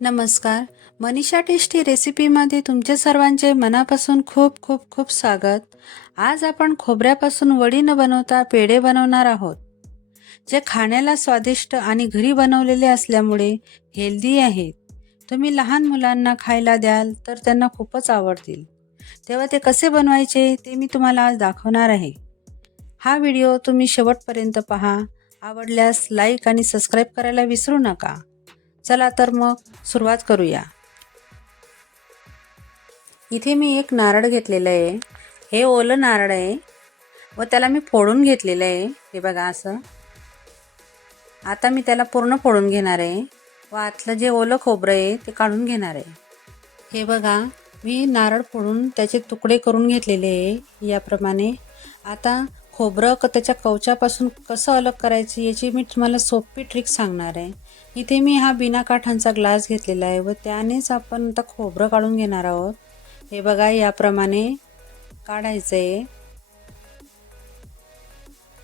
नमस्कार. मनीषा टेस्टी रेसिपीमध्ये तुमचे सर्वांचे मनापासून खूप खूप खूप स्वागत. आज आपण खोबऱ्यापासून वडी न बनवता पेढे बनवणार आहोत, जे खाण्याला स्वादिष्ट आणि घरी बनवलेले असल्यामुळे हेल्दी आहेत. तुम्ही लहान मुलांना खायला द्याल तर त्यांना खूपच आवडतील. तेव्हा ते कसे बनवायचे ते मी तुम्हाला आज दाखवणार आहे. हा व्हिडिओ तुम्ही शेवटपर्यंत पहा. आवडल्यास लाईक आणि सबस्क्राईब करायला विसरू नका. चला तर मग सुरुवात करूया. इथे मी एक नारळ घेतलेलं आहे. हे ओलं नारळ आहे व त्याला मी फोडून घेतलेलं आहे. हे बघा असं. आता मी त्याला पूर्ण फोडून घेणार आहे व आतलं जे ओलं खोबरं आहे ते काढून घेणार आहे. हे बघा, मी नारळ फोडून त्याचे तुकडे करून घेतलेले आहे याप्रमाणे. आता खोबरं त्याच्या कवचापासून कसं अलग करायचं याची मी तुम्हाला सोपी ट्रिक सांगणार आहे. इथे मी हा बिना काठांचा ग्लास घेतलेला आहे व त्यानेच आपण आता खोबरं काढून घेणार आहोत. हे बघा, याप्रमाणे काढायचं आहे.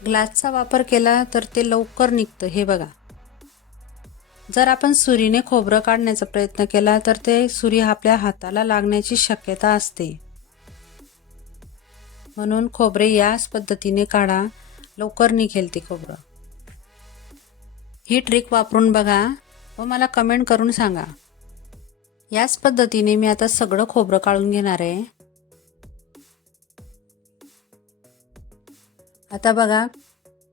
ग्लासचा वापर केला तर ते लवकर निघतं. हे बघा, जर आपण सुरीने खोबरं काढण्याचा प्रयत्न केला तर ते सुरी आपल्या हाताला लागण्याची शक्यता असते. म्हणून खोबरे याच पद्धतीने काढा, लवकर निघेल ते खोबरं. ही ट्रिक वापरून बघा व मला कमेंट करून सांगा. याच पद्धतीने मी आता सगळं खोबरं काढून घेणार आहे. आता बघा,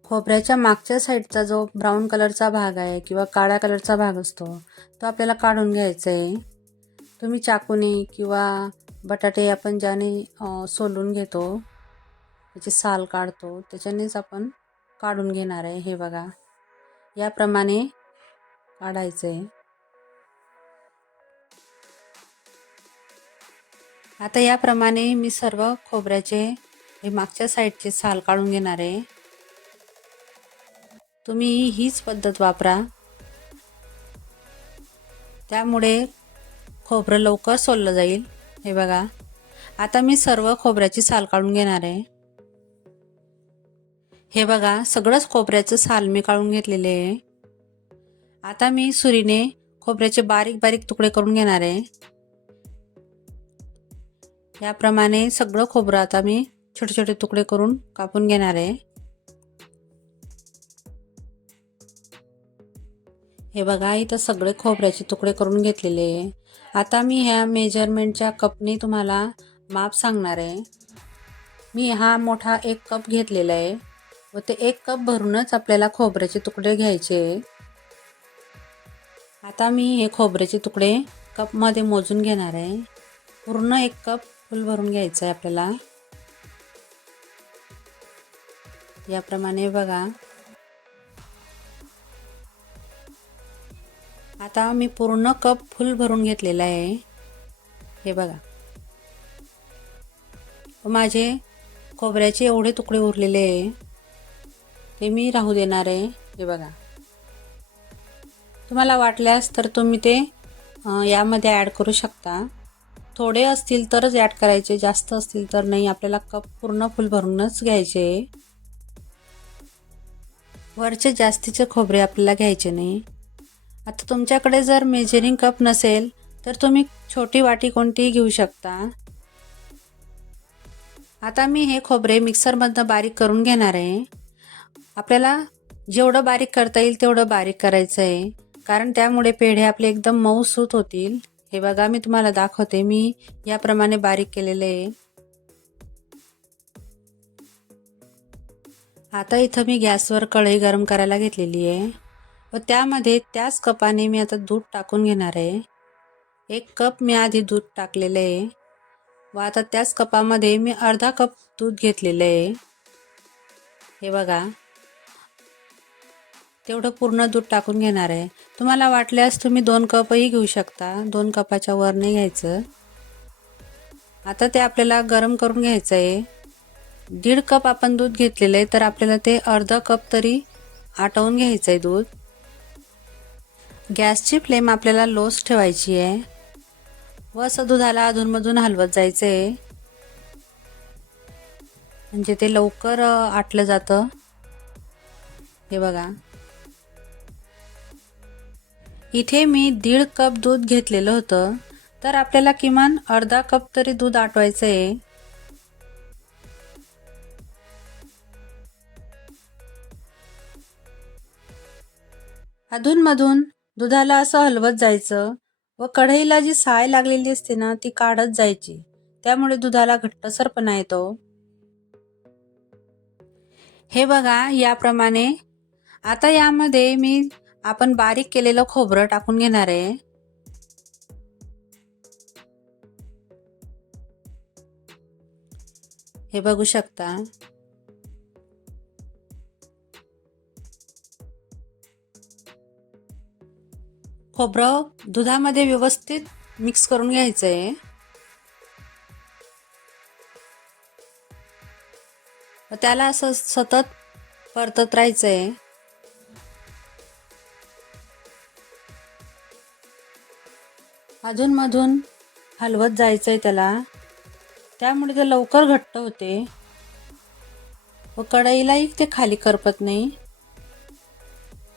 खोबऱ्याच्या मागच्या साईडचा जो ब्राऊन कलरचा भाग आहे किंवा काळ्या कलरचा भाग असतो तो आपल्याला काढून घ्यायचा आहे. तुम्ही चाकूने किंवा बटाटे आपण ज्याने सोलून घेतो, त्याची साल काढतो, त्याच्यानेच आपण काढून घेणार आहे. हे बघा, याप्रमाणे काढायचं आहे. आता याप्रमाणे मी सर्व खोबऱ्याचे हे मागच्या साईडचे साल काढून घेणार आहे. तुम्ही हीच पद्धत वापरा, त्यामुळे खोबरं लवकर सोललं जाईल. हे बघा, आता मी सर्व खोबऱ्याची साल काढून घेणार आहे. हे बघा, सगळंच खोबऱ्याचं साल मी काढून घेतलेले आहे. आता मी सुरीने खोबऱ्याचे बारीक बारीक तुकडे करून घेणार आहे. याप्रमाणे सगळं खोबरं आता मी छोटे छोटे तुकडे करून कापून घेणार आहे. हे बघा, इथं सगळे खोबऱ्याचे तुकडे करून घेतलेले आहे. आता मी ह्या मेजरमेंटच्या कपने तुम्हाला माप सांगणार आहे. मी हा मोठा 1 कप घेतलेला आहे व ते 1 कप भरूनच आपल्याला खोबऱ्याचे तुकडे घ्यायचे. आता मी हे खोबऱ्याचे तुकडे कपमध्ये मोजून घेणार आहे. पूर्ण 1 कप फुल भरून घ्यायचं आहे आपल्याला. याप्रमाणे बघा, आता मी पूर्ण कप फुल भरून घेतलेला आहे. हे बघा, माझे खोबऱ्याचे एवढे तुकडे उरलेले आहे ते मी राहू देणार आहे. हे बघा, तुम्हाला वाटल्यास तर तुम्ही ते यामध्ये ॲड करू शकता. थोडे असतील तरच ॲड करायचे, जास्त असतील तर नाही. आपल्याला कप पूर्ण फुल भरूनच घ्यायचे. वरचे जास्तीचे खोबरे आपल्याला घ्यायचे नाही. आता तुमच्याकडे जर मेजरिंग कप नसेल तर तुम्ही छोटी वाटी कोणतीही घेऊ शकता. आता मी हे खोबरे मिक्सरमधनं बारीक करून घेणार आहे. आपल्याला जेवढं बारीक करता येईल तेवढं बारीक करायचं आहे, कारण त्यामुळे पेढे आपले एकदम मऊसूत होतील. हे बघा, मी तुम्हाला दाखवते. मी याप्रमाणे बारीक केलेले आहे. आता इथं मी गॅसवर कढई गरम करायला घेतलेली आहे व त्यामध्ये त्याच कपाने मी आता दूध टाकून घेणार आहे. 1 कप मी आधी दूध टाकलेलं आहे व आता त्याच कपामध्ये मी अर्धा कप दूध घेतलेलं आहे. हे बघा, तेवढं पूर्ण दूध टाकून घेणार आहे. तुम्हाला वाटल्यास तुम्ही 2 कपही घेऊ शकता. 2 कपाच्या वर नाही घ्यायचं. आता ते आपल्याला गरम करून घ्यायचं आहे. 1.5 कप आपण दूध घेतलेलं आहे तर आपल्याला ते अर्धा कप तरी आटवून घ्यायचं आहे दूध. गॅसची फ्लेम आपल्याला लोच ठेवायची आहे व असं दुधाला अधूनमधून हलवत जायचं आहे, म्हणजे ते लवकर आटलं जातं. हे बघा, इथे मी 1.5 कप दूध घेतलेलं होतं, तर आपल्याला किमान अर्धा कप तरी दूध आटवायचं आहे. अधूनमधून दुधाला असं हलवत जायचं व कढईला जी साय लागलेली असते ना ती काढत जायची, त्यामुळे दुधाला घट्टसरपणा येतो. हे बघा याप्रमाणे. आता यामध्ये मी आपण बारीक केलेलं खोबरं टाकून घेणार आहे. हे बघू शकता. खोबरं दुधामध्ये व्यवस्थित मिक्स करून घ्यायचं आहे. त्याला असं सतत परतत राहायचं आहे. अधूनमधून हलवत जायचं आहे त्याला, त्यामुळे ते लवकर घट्ट होते व कढईलाही ते खाली करपत नाही.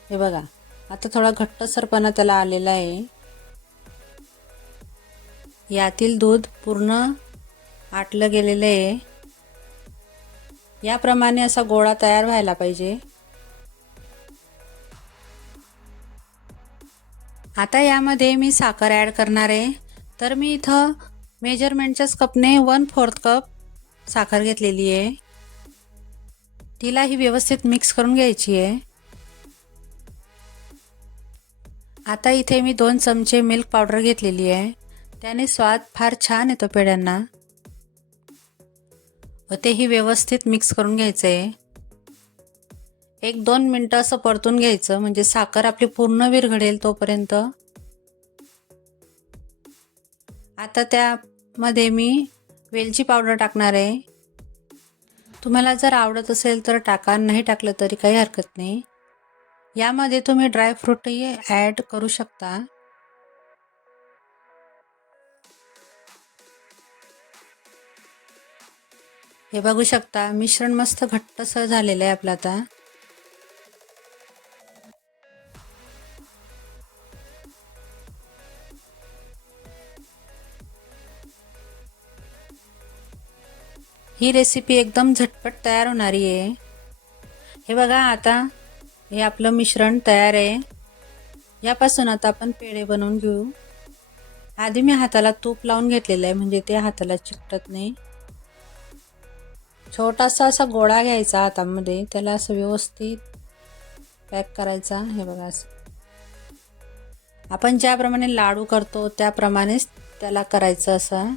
हे बघा आता थोडा घट्टसरपणा त्याला आलेला आहे. यातील दूध पूर्ण आटलं गेलेलं आहे. याप्रमाणे असा गोळा तयार व्हायला पाहिजे. आता यामध्ये मी साखर ॲड करणार आहे. तर मी इथं मेजरमेंटच्याच कपने 1/4 कप साखर घेतलेली आहे. तिलाही व्यवस्थित मिक्स करून घ्यायची आहे. आता इथे मी 2 चमचे मिल्क पावडर घेतलेली आहे. त्याने स्वाद फार छान येतो पेढ्यांना व तेही व्यवस्थित मिक्स करून घ्यायचं आहे. 1-2 मिनटं असं परतून घ्यायचं, म्हणजे साखर आपली पूर्ण विरघळेल तोपर्यंत. आता त्यामध्ये मी वेलची पावडर टाकणार आहे. तुम्हाला जर आवडत असेल तर टाका, नाही टाकलं तरी काही हरकत नाही. यामध्ये तुम्ही ड्रायफ्रूटही ॲड करू शकता. हे बघू शकता मिश्रण मस्त घट्टसर झालेलं आहे आपलं. आता ही रेसिपी एकदम झटपट तयार होणारी आहे. हे बघा आता हे आपलं मिश्रण तयार आहे. यापासून आता आपण पेढे बनवून घेऊ. आधी मी हाताला तूप लावून घेतलेलं आहे, म्हणजे ते हाताला चिकटत नाही. छोटासा असा गोळा घ्यायचा हातामध्ये, त्याला असं व्यवस्थित पॅक करायचा. हे बघा असं आपण ज्याप्रमाणे लाडू करतो त्याप्रमाणेच त्याला करायचं असं,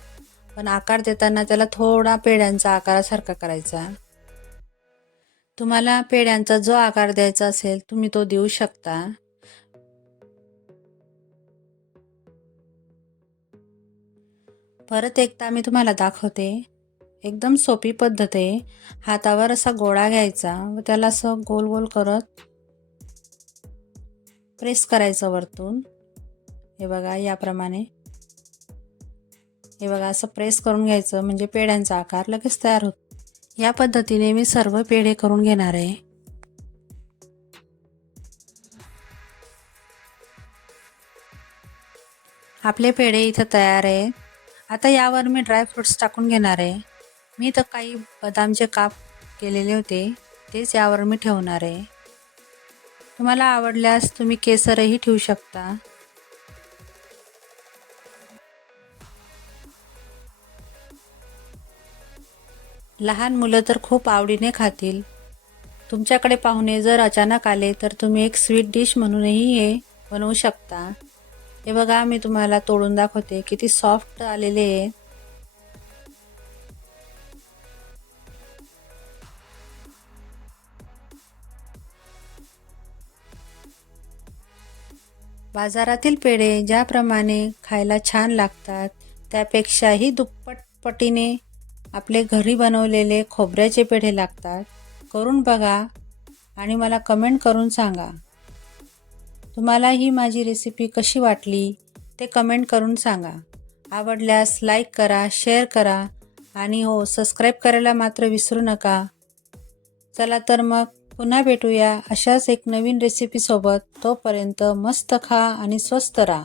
पण आकार देताना त्याला थोडा पेढ्यांचा आकारासारखा करायचा. तुम्हाला पेढ्यांचा जो आकार द्यायचा असेल तुम्ही तो देऊ शकता. परत एकदा मी तुम्हाला दाखवते. एकदम सोपी पद्धत आहे. हातावर असा गोळा घ्यायचा व त्याला असं गोल गोल करत प्रेस करायचं वरतून. हे बघा याप्रमाणे. हे बघा असं प्रेस करून घ्यायचं, म्हणजे पेढ्यांचा आकार लगेच तयार होतो. या पद्धतीने मी सर्व पेढे करून घेणार आहे. आपले पेढे इथं तयार आहेत. आता यावर मी ड्रायफ्रुट्स टाकून घेणार आहे. मी तर काही बदामचे काप केलेले होते, तेच यावर मी ठेवणार आहे. तुम्हाला आवडल्यास तुम्ही केसरही ठेवू शकता. लहान मुलं तर खूप आवडीने खातील. तुमच्याकडे पाहुणे जर अचानक आले तर तुम्ही एक स्वीट डिश म्हणूनही हे बनवू शकता. हे बघा मी तुम्हाला तोडून दाखवते, किती सॉफ्ट आलेले आहे. बाजारातील पेढे ज्याप्रमाणे खायला छान लागतात त्यापेक्षाही दुप्पट पटीने आपले घरी बनवलेले खोबऱ्याचे पेढे लागतात. करून बघा आणि मला कमेंट करून सांगा. तुम्हाला ही माझी रेसिपी कशी वाटली ते कमेंट करून सांगा. आवडल्यास लाईक करा, शेअर करा आणि हो सबस्क्राईब करायला मात्र विसरू नका. चला तर मग पुन्हा भेटूया अशाच एक नवीन रेसिपी सोबत. तोपर्यंत मस्त खा आणि स्वस्त राहा.